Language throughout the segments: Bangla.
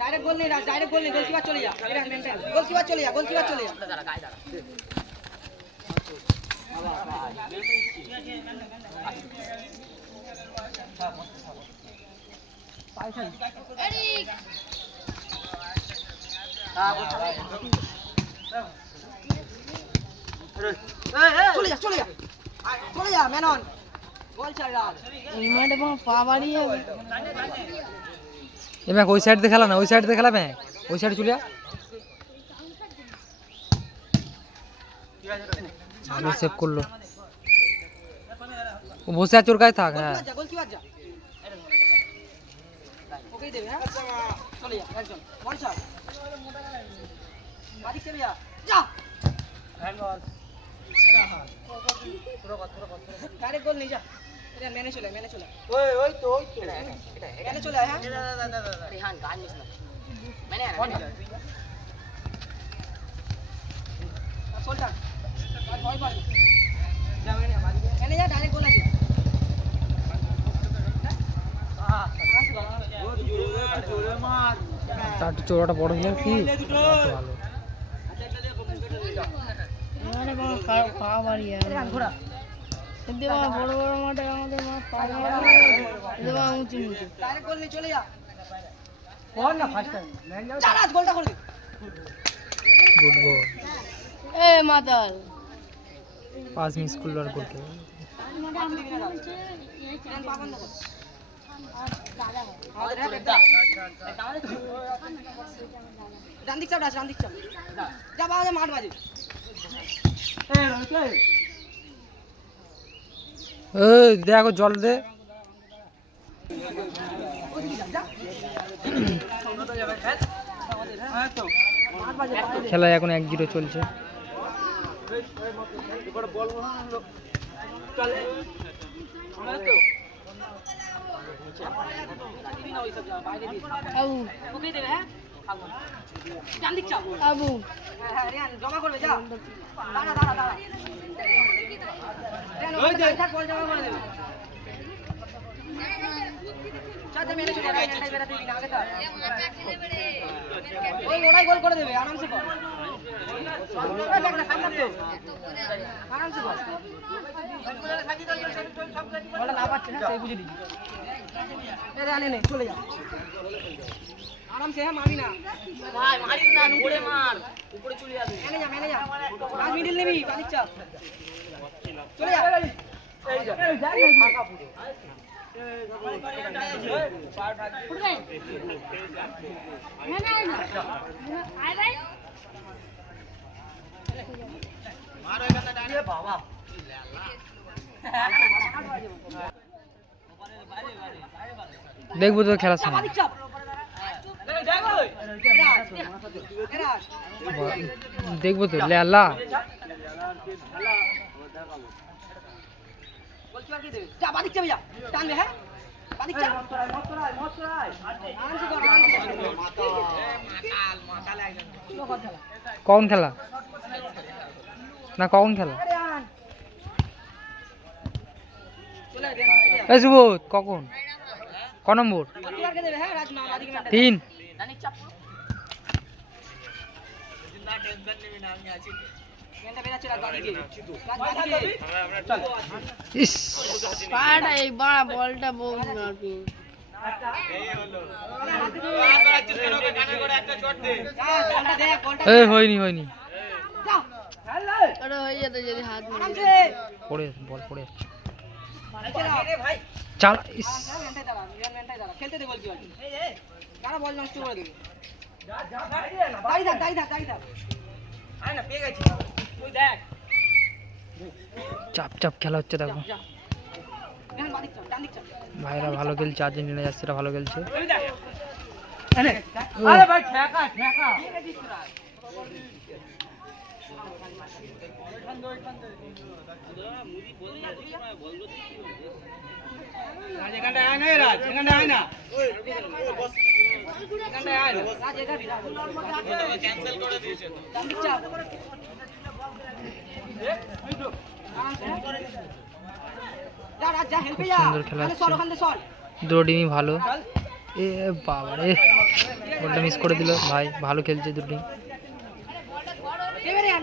ডাইরেক্ট গোল নেই ডাইরেক্ট গোল নেই চলে যা। গোলকিপার চলে যা গোলকিপার চলে যা। চলে যা চলে যা। চলে যা মেনন এ ম্যাক ওই সাইড দিয়ে খেলা না ওই সাইড দিয়ে খেলা ম্যাক ওই সাইডে চলে যা সেভ করল। ও বসে আছে ওর কাছে থাক হ্যাঁ। গোলকিপার যা গোলকিপার যা ওকেই দেবে হ্যাঁ চলে যা একজন বল চাল বাদিক চলে যা যা ডাইরেক্ট গোল নেই যা। এটা মেনে চলে মেনে চলে। ওই ওই তো ওই তো। মেনে চলে আয়, হ্যাঁ আর চল যা আর ভয় পাবি যা মেনে যা। মেনে যা ডাইরেক্ট গোল আছে তার চোরাটা বড় হলে কি? ভালো মাঠে বাবা পা- পা ঘোড়া বড় বড় মাঠে আমাদের মা উঁচু নিচু চলে যা। বল না ফার্স্ট টাইম যা গোলটা করে গুড বল এ মাতাল। পাঁচ মিস করল আর করতে আমাদের একটা। ডান দিক চাপ ডান দিক চাপ যা বাবা মাঠ বাজে। দেখো জল দে। খেলা এখন এক জিরো চলছে। আবু হ্যাঁ আবু হ্যাঁ হ্যাঁ জমা করবে যা দাঁড়া দাঁড়া দাঁড়া ওরাই গোল করে দেবে আরামসে কর। আরামসে কর না পাচ্ছে নে চলে যা আরামসে হ্যাঁ মারবি না। ভাই মারিস না উপরে মার। উপরে চলে যাবে। মেনে যা মেনে যা পাঁচ মিডিল নিবি চাপ। চলে যা। এই যা এই যা ফাঁকা পুরো দেখব তো খেলার সময়। দেখব তো চাপে যা। টানবে হ্যাঁ। কখন খেলা? না কখন খেলা? এই সুবোধ কখন? ক নম্বর? হ্যাঁ? তিন। পাটা এই বাড়া বলটা। হয়নি হয়নি। ওটা হয়ে যেত যদি হাত। পড়ে বল পড়ে দাঁড়া। চাল। চাপ চাপ, খেলা হচ্ছে, দেখো। ভাইরা ভালো খেলছে, আর্জেন্টিনা যাচ্ছেরা ভালো খেলছে আরে ভাই, ঠেকা ঠেকা রাজ দুটো ভালো। এ বাবা রে বলটা মিস করে দিল। ভাই ভালো খেলছে দুটো টিম দেবে রে দেবে এ রাজা রাজা রিয়ান কর যা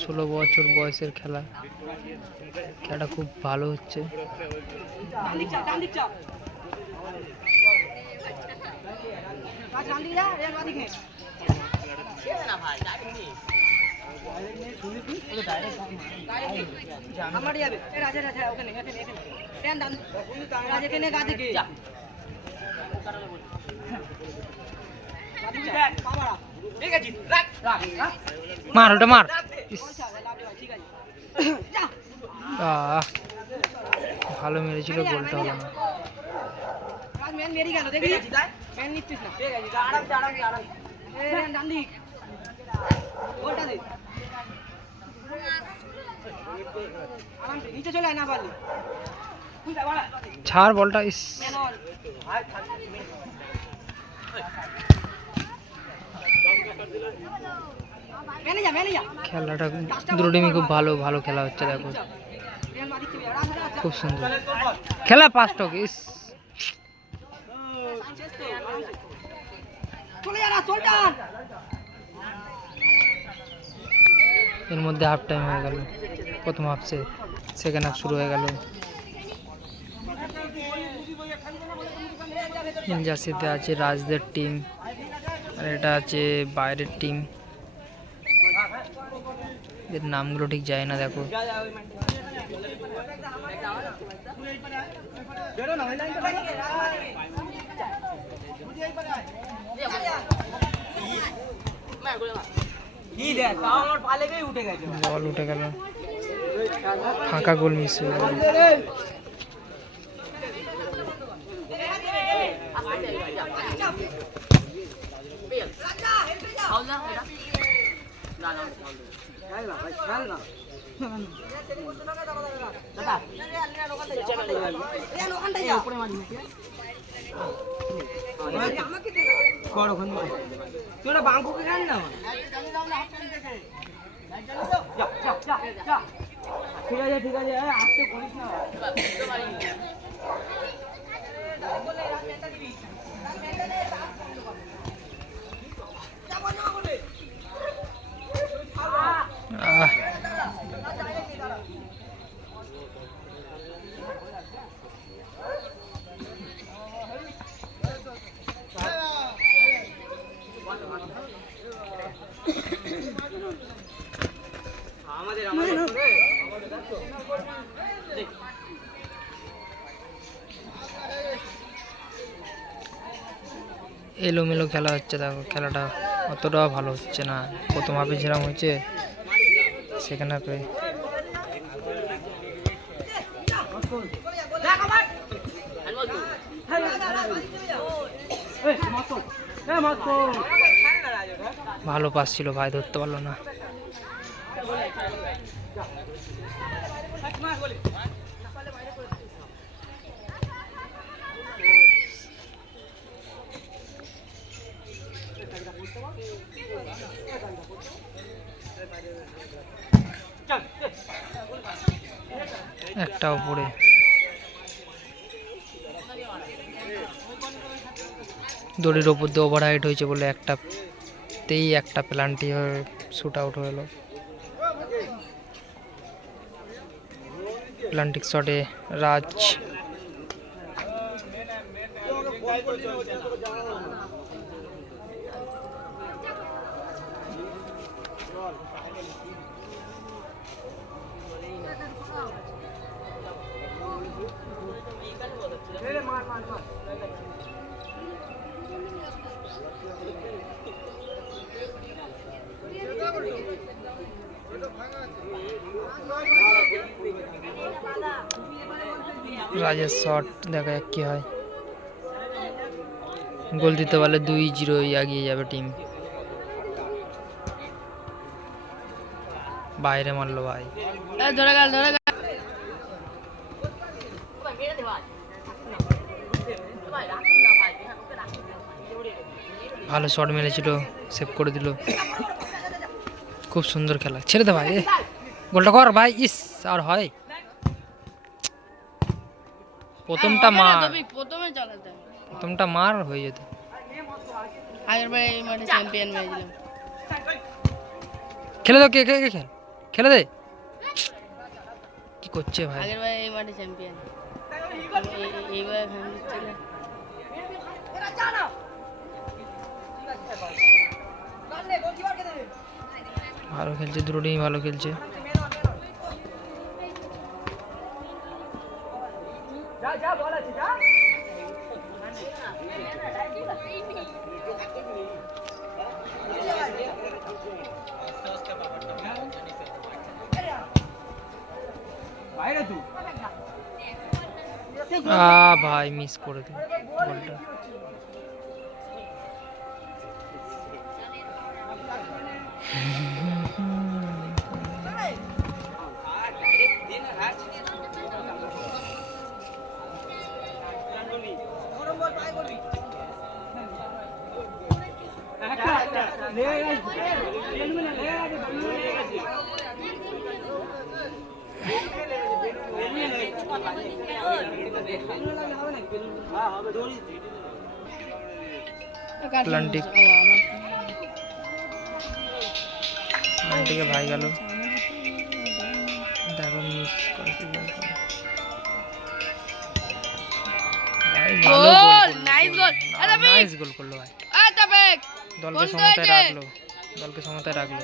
ষোলো বছর বয়সের খেলা। খেলাটা খুব ভালো হচ্ছে। চা রাজ আমার যাবে রাজা রাজা ওখানে এখানে এখানে। রাজ এখানে গা যা ঠিক আছে রাখ রাখ রাখ মার ওটা মার। ভালো মেরেছিল গোলটা হলো না। ছাড় বলটা ইস। খেলাটা দুটো টিমই খুব ভালো ভালো খেলা হচ্ছে দেখো। খুব সুন্দর। খেলা পাঁচ টক ইস। এর মধ্যে হাফ টাইম হয়ে গেল। প্রথম হাফ সেকেন্ড হাফ শুরু হয়ে গেল। জার্সিতে আছে রাজদের টিম আর এটা আছে বাইরের টিম এর নামগুলো ঠিক যায় না, দেখো। বল উঠে গেল। ফাঁকা গোল মিস তোরা বাঙ্কুকে খান না। ঠিক আছে ঠিক আছে আস্তে করিস না আমাদের আমাদের এলোমেলো খেলা হচ্ছে দেখো খেলাটা অতটাও ভালো হচ্ছে না। প্রথম হাফে যেরকম হচ্ছে সেখানে হাফে ভালো পাস ছিল ভাই ধরতে পারল না। একটা উপরে। দড়ির ওপর দিয়ে ওভার হাইট হয়েছে বলে একটা তেই একটা প্লান্টি হয়ে শুট আউট গেল প্লান্টিক শটে রাজ রাজের শট দেখা যাক কি হয়। গোল দিতে পারলে দুই জিরো এগিয়ে যাবে টিম বাইরে মারলো ভাই। ধরে গেল ধরে গেল। ভালো শট মেরেছিল সেভ করে দিল। খুব সুন্দর খেলা। ছেড়ে দে ভাই। গোলটা কর ভাই ইস আর হয়। প্রথমটা মার। প্রথমে চালাতে প্রথমটা মার হয়ে যেত। আগের বার এই মাঠে চ্যাম্পিয়ন হয়েছিলাম খেলে দাও কে কে কে খেল? খেলে দে। কি করছে ভাই? আগের বার এই মাঠে চ্যাম্পিয়ন এইবার ভালো খেলছে দুটো টিমই ভালো খেলছে। ভাই মিস করে দিল। বলটা। প্লান্টিক ও, আমার প্লান্টিকে ভাই গেল। দেখো মিস করে কি বলতো নাইস গোল করল ভাই। দলকে সমতায় রাখল দলকে সমতায় রাখল।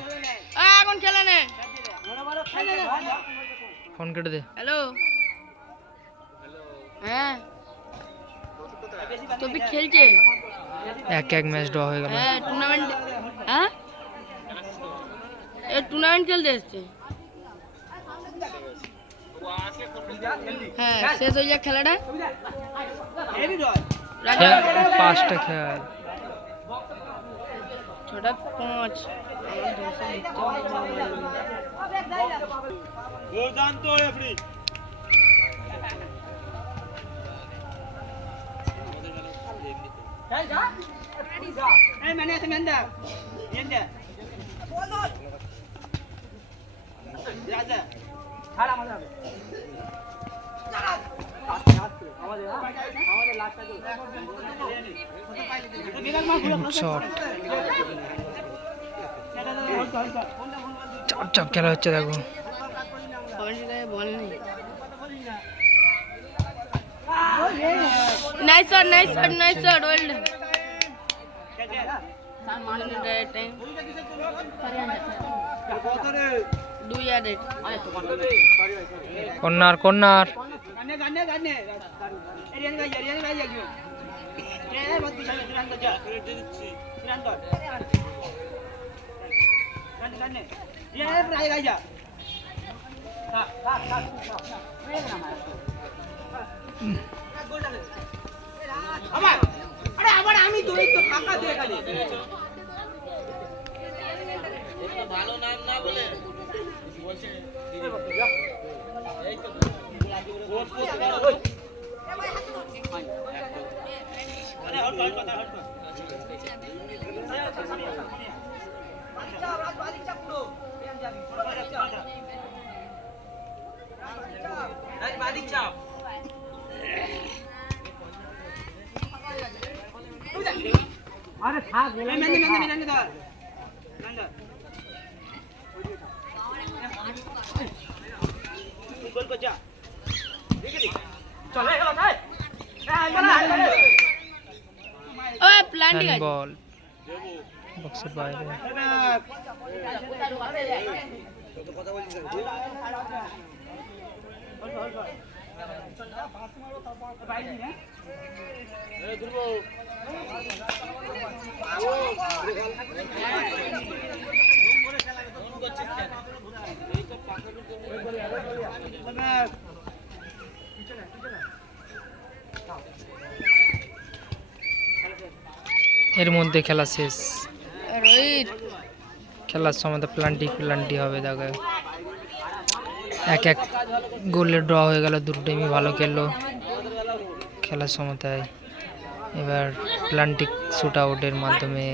এখন খেলে নে। ফোন কেটে দে। হ্যালো হ্যাঁ। তবে খেলছে? এক এক ম্যাচ ড্র হয়ে গেল। হ্যাঁ টুর্নামেন্ট হ্যাঁ? এ টুর্নামেন্ট খেলতে এসছে হ্যাঁ শেষ হয়ে যাক খেলাটা রাজা খেল পাঁচটা খেল ছটা পাঁচ আমার দশে লিখতে হবে। খেল যা যা এই মানে আছে মেন্দা মেন্দা বল রাজা ছাড় আমাদের হবে আমাদের আমাদের লাস্টটা শট চাপ চাপ খেলা হচ্ছে দেখো কমেন্টের গায়ে বল নেই nice shot nice shot nice shot well done time দুই আর। এক না না আমার আরে আবার আমি তো এই তো ফাঁকা দিয়ে খালি ভালো নাম না বলে বলছে আরে থাক মেনে মেনে মেনে ধর মেনে ধর গোল কর যা চল গেল ভাই। ও প্ল্যান্টিং বল বক্সের বাইরে। এর মধ্যে খেলা শেষ। খেলার সময় তো প্লান্টি প্লান্টি হবে দেখো। এক এক গোলে ড্র হয়ে গেল দুটো টিমই ভালো খেললো। খেলার সময় এবার প্লান্টিক শুট আউটের মাধ্যমে